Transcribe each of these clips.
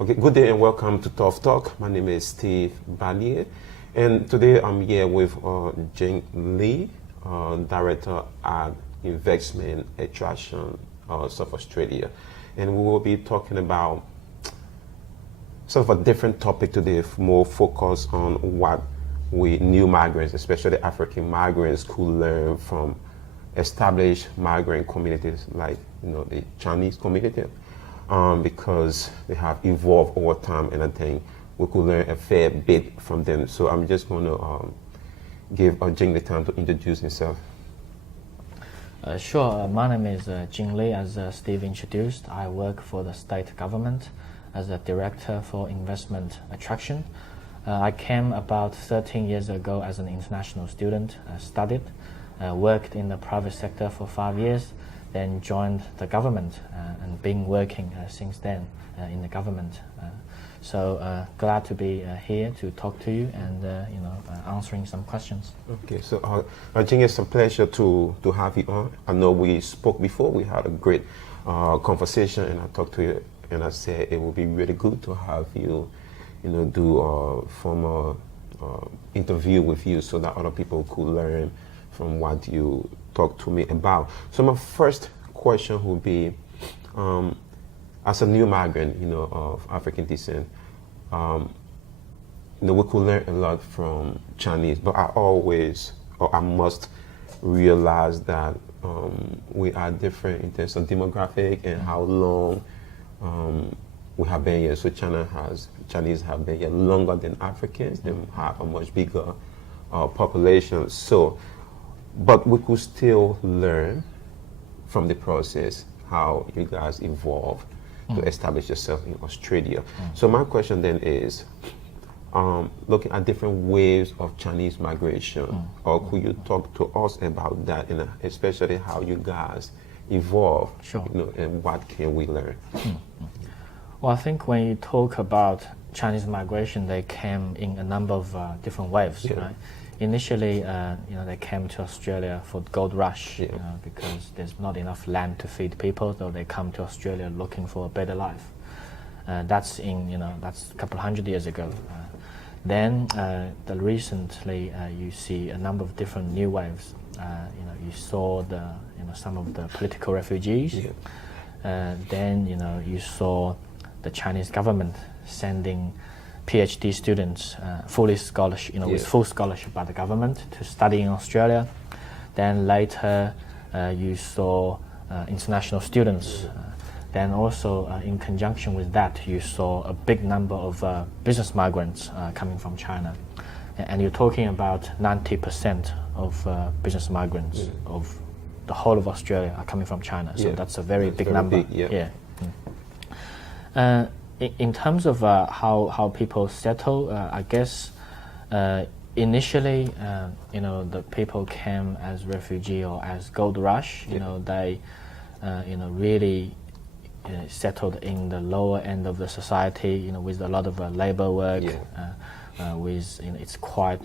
Okay, good day and welcome to Tough Talk. My name is Steve Balier, and today I'm here with Jing Li, Director at Investment Attraction South Australia, and we will be talking about sort of a different topic today, more focused on what we new migrants, especially African migrants, could learn from established migrant communities like the Chinese community. Because they have evolved over time, and I think we could learn a fair bit from them. So I'm just going to give Jing the time to introduce himself. Sure. My name is Jing Li, as Steve introduced. I work for the state government as a director for investment attraction. I came about 13 years ago as an international student, studied, worked in the private sector for 5 years, then joined the government and been working since then in the government. So glad to be here to talk to you and answering some questions. Okay, so Jing, it's a pleasure to have you on. I know we spoke before, we had a great conversation, and I talked to you and I said it would be really good to have you, do a formal interview with you so that other people could learn from what you talk to me about. So my first question would be, as a new migrant, of African descent, we could learn a lot from Chinese, but I must realize that we are different in terms of demographic and how long we have been here. So Chinese have been here longer than Africans. They have a much bigger population. But we could still learn from the process how you guys evolved to establish yourself in Australia. So my question then is, looking at different waves of Chinese migration, or could you talk to us about that, and especially how you guys evolved, Sure. And what can we learn? Well, I think when you talk about Chinese migration, they came in a number of different waves, right? Initially, they came to Australia for the gold rush, because there's not enough land to feed people, so they come to Australia looking for a better life. That's a couple of hundred years ago. Then, recently, you see a number of different new waves. You saw some of the political refugees. Then, you saw the Chinese government sending PhD students, fully scholarship, with full scholarship by the government to study in Australia. Then later, you saw international students. Then also, in conjunction with that, you saw a big number of business migrants coming from China. And you're talking about 90% of business migrants of the whole of Australia are coming from China. So that's a very big number. Big, In terms of how people settle, I guess initially, the people came as refugee or as gold rush. They, really settled in the lower end of the society. With a lot of labor work. With it's quite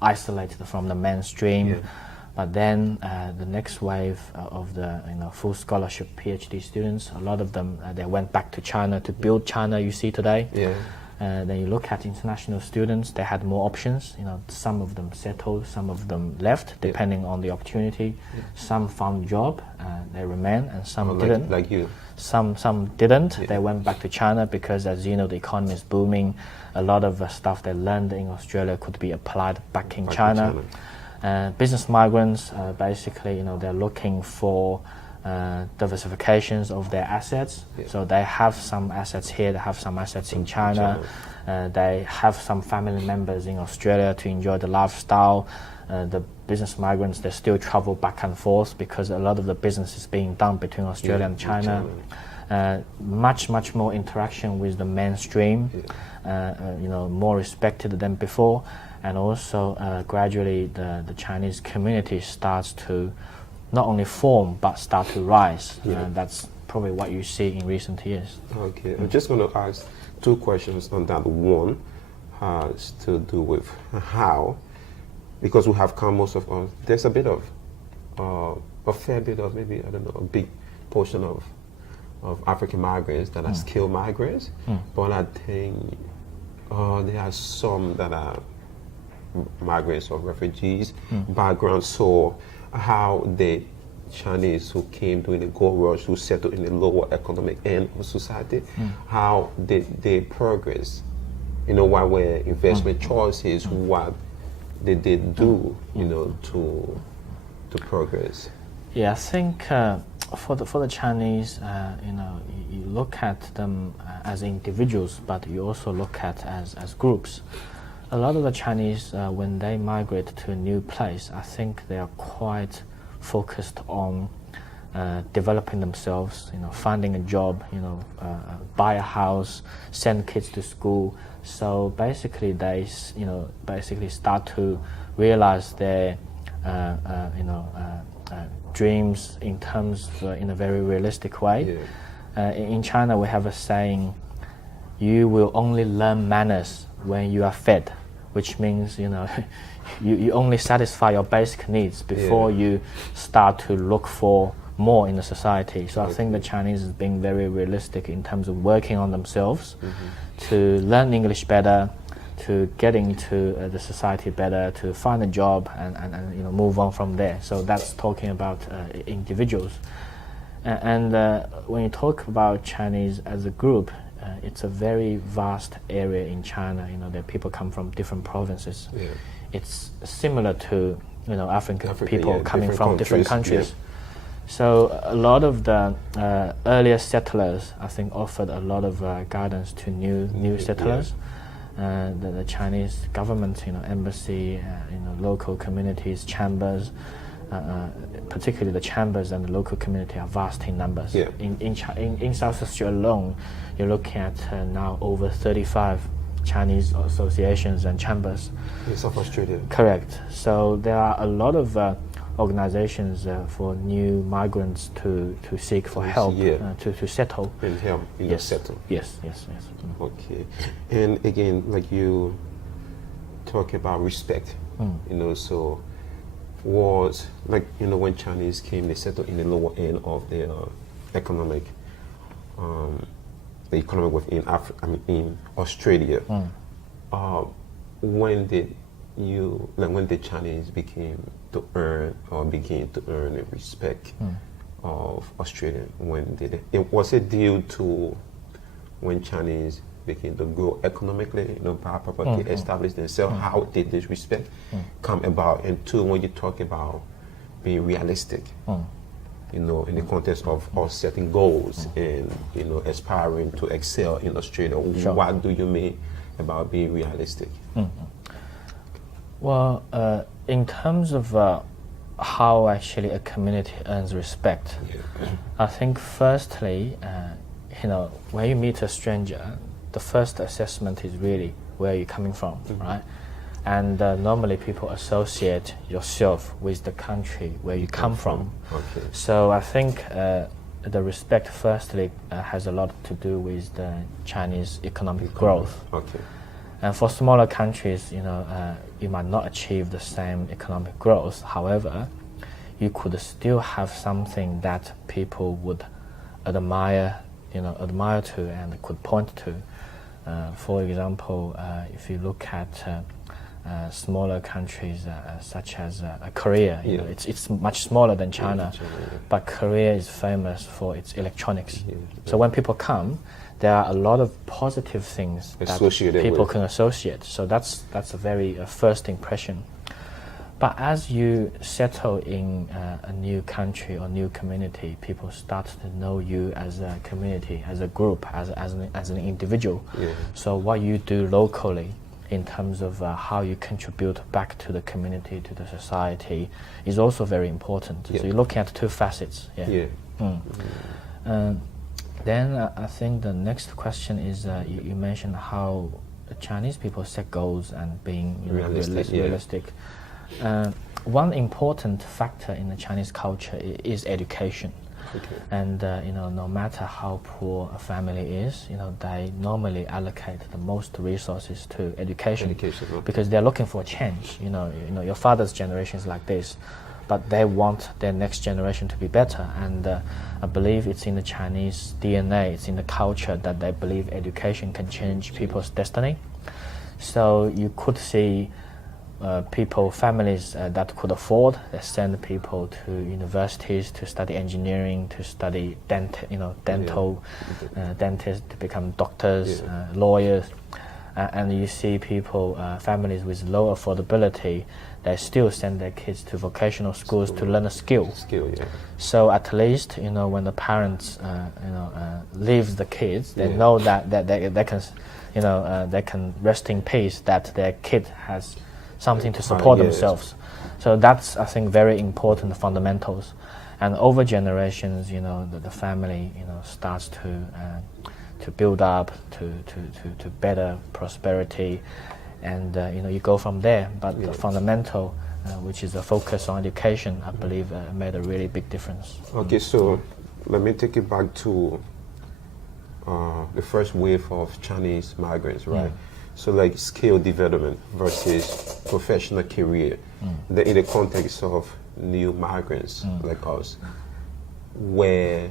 isolated from the mainstream. But then the next wave of the full scholarship PhD students, a lot of them they went back to China to build China you see today. Then you look at international students, they had more options. Some of them settled, some of them left, depending on the opportunity. Some found job, they remain, and some didn't. Like you. Some didn't. They went back to China because, as you know, the economy is booming. A lot of stuff they learned in Australia could be applied back in China. Business migrants, basically, they're looking for diversifications of their assets. So they have some assets here, they have some assets in China. They have some family members in Australia to enjoy the lifestyle. The business migrants, they still travel back and forth because a lot of the business is being done between Australia and China. Much more interaction with the mainstream, more respected than before. And also, gradually, the Chinese community starts to not only form, but start to rise. That's probably what you see in recent years. Okay, I'm just going to ask two questions on that. One has to do with how, because we have come, most of us, there's a bit of, a fair bit of, maybe, I don't know, a big portion of of African migrants that are skilled migrants, but I think there are some that are migrants or refugees background. So how the Chinese who came during the gold rush, who settled in the lower economic end of society, how did they progress? You know, what were investment choices? What did they do? You know, to progress? Yeah, I think for the Chinese, you know, you look at them as individuals, but you also look at as groups. A lot of the Chinese, when they migrate to a new place, I think they are quite focused on developing themselves, you know, finding a job, you know, buy a house, send kids to school. So basically, they, you know, basically start to realize their, you know, dreams in terms in a very realistic way. Yeah. In China, we have a saying: "You will only learn manners when you are fed," which means, you know, you only satisfy your basic needs before you start to look for more in the society. So I think the Chinese is being very realistic in terms of working on themselves to learn English better, to get into the society better, to find a job and you know, move on from there. So that's talking about individuals. And when you talk about Chinese as a group, it's a very vast area in China. You know, that people come from different provinces. Yeah. It's similar to, you know, African people coming from different different countries. Yeah. So a lot of the earlier settlers, I think, offered a lot of guidance to new settlers. The Chinese government, you know, embassy, you know, local communities, chambers, particularly the chambers and the local community are vast in numbers. Yeah. In South Australia alone, you're looking at now over 35 Chinese associations and chambers. In South Australia. Correct. So there are a lot of organizations for new migrants to seek for help, to settle. And help, you know, settle. Yes. Okay. And again, like you talk about respect, you know, so was like, you know, when Chinese came, they settled in the lower end of the economic within in Australia. When did when the Chinese begin to earn the respect of Australia? When did was it due to when Chinese began to grow economically, you know, buy property, establish themselves? How did this respect come about? And two, when you talk about being realistic, you know, in the context of us setting goals and, you know, aspiring to excel in Australia, what do you mean about being realistic? Well, in terms of how actually a community earns respect, I think firstly, you know, when you meet a stranger, the first assessment is really where you're coming from, right? And normally people associate yourself with the country where you come from. Okay. So I think the respect firstly has a lot to do with the Chinese economic growth. Okay. And for smaller countries, you know, you might not achieve the same economic growth. However, you could still have something that people would admire to and could point to. For example, if you look at smaller countries such as Korea, you know, it's much smaller than China, but Korea is famous for its electronics. So when people come, there are a lot of positive things that people can associate. So that's a very first impression. But as you settle in a new country or new community, people start to know you as a community, as a group, as an individual. So what you do locally in terms of how you contribute back to the community, to the society, is also very important. So you're looking at two facets. Then I think the next question is you mentioned how Chinese people set goals and being realistic. One important factor in the Chinese culture is education. And you know, no matter how poor a family is, you know, they normally allocate the most resources to education, because they're looking for a change. You know, your father's generation is like this, but they want their next generation to be better. And I believe it's in the Chinese DNA, it's in the culture that they believe education can change people's destiny. So you could see families that could afford, they send people to universities to study engineering, to study dental, dentists, to become doctors, lawyers. And you see people, families with low affordability, they still send their kids to vocational schools to learn a skill. So at least, when the parents, leave the kids, they know that they can, they can rest in peace that their kid has something to support themselves. So that's, I think, very important fundamentals. And over generations, the family, starts to build up to better prosperity, and you go from there. But the fundamental, which is the focus on education, I believe made a really big difference. Okay, so let me take it back to the first wave of Chinese migrants, right? So like skill development versus professional career. In the context of new migrants like us, where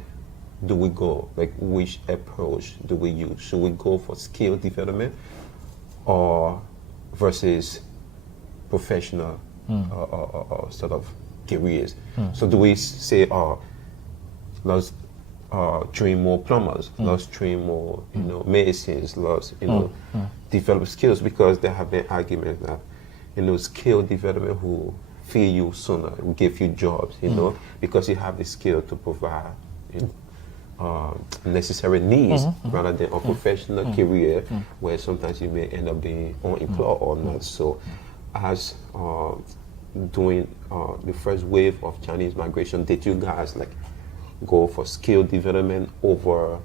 do we go? Like, which approach do we use? Should we go for skill development or versus professional or sort of careers? So do we say, let's train more plumbers, let's train more, medicines, let's, develop skills? Because there have been arguments that, skill development will fill you sooner, will give you jobs, because you have the skill to provide necessary needs rather than a professional career where sometimes you may end up being unemployed or not. So as during the first wave of Chinese migration, did you guys go for skill development over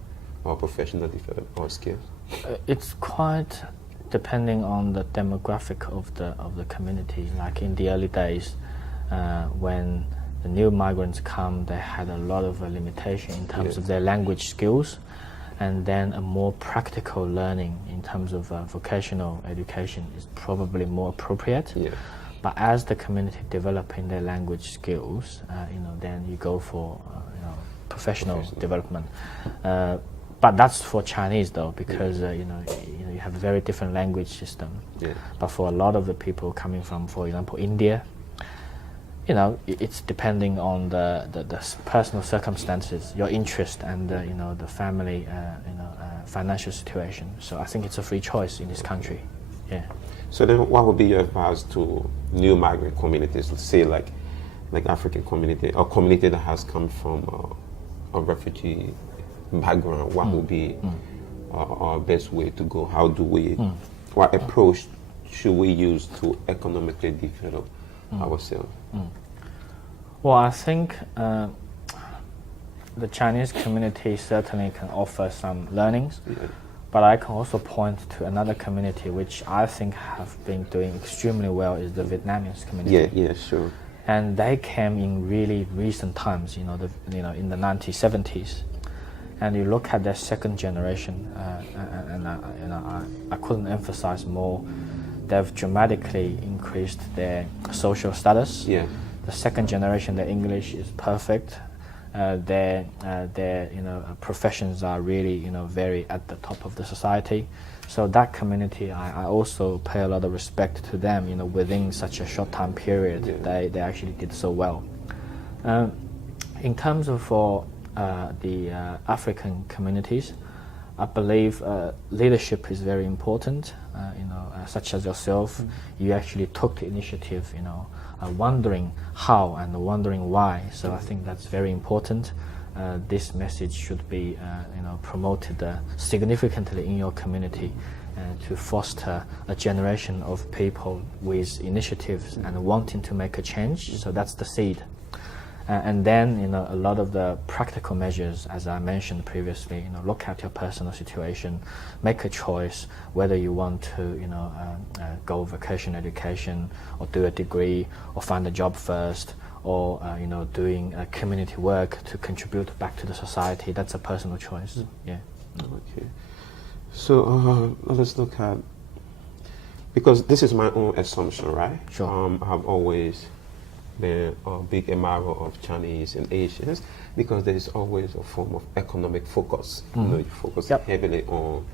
professional development or skills? It's quite depending on the demographic of the community. Like in the early days, when the new migrants come, they had a lot of limitation in terms of their language skills, and then a more practical learning in terms of vocational education is probably more appropriate. But as the community developing their language skills, then you go for professional development. But that's for Chinese though, because you have a very different language system. But for a lot of the people coming from, for example, India, it's depending on the personal circumstances, your interest, and the family, financial situation. So I think it's a free choice in this country. So then, what would be your advice to new migrant communities? Let's say like African community, or community that has come from a refugee background. What would be our best way to go? How do we? What approach should we use to economically develop ourselves? Well, I think the Chinese community certainly can offer some learnings, but I can also point to another community which I think have been doing extremely well, is the Vietnamese community. Yeah, sure. And they came in really recent times, in the 1970s. And you look at their second generation, and I couldn't emphasize more. They've dramatically increased their social status. The second generation, their English is perfect. Their professions are really very at the top of the society. So that community, I also pay a lot of respect to them. Within such a short time period, they actually did so well. In terms of for the African communities, I believe leadership is very important. Such as yourself, you actually took the initiative. Wondering how and wondering why. So I think that's very important. This message should be promoted significantly in your community to foster a generation of people with initiatives and wanting to make a change. So that's the seed. And then, a lot of the practical measures, as I mentioned previously, look at your personal situation, make a choice whether you want to, go vocational education or do a degree or find a job first, or, doing community work to contribute back to the society. That's a personal choice. Okay. So let's look at, because this is my own assumption, right? Sure. I've always been a big admirer of Chinese and Asians because there is always a form of economic focus. You know, you focus heavily on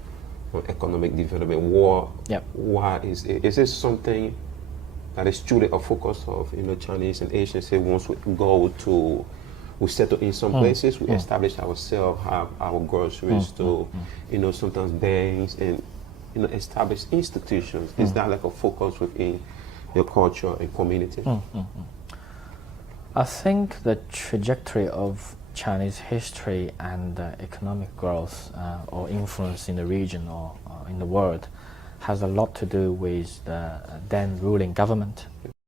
economic development. Why is it? Is this something that is truly a focus of Chinese and Asians? Say once we settle in some places, we establish ourselves, have our groceries to sometimes banks and establish institutions. Is that like a focus within your culture and community? I think the trajectory of Chinese history and economic growth or influence in the region or in the world has a lot to do with the then ruling government.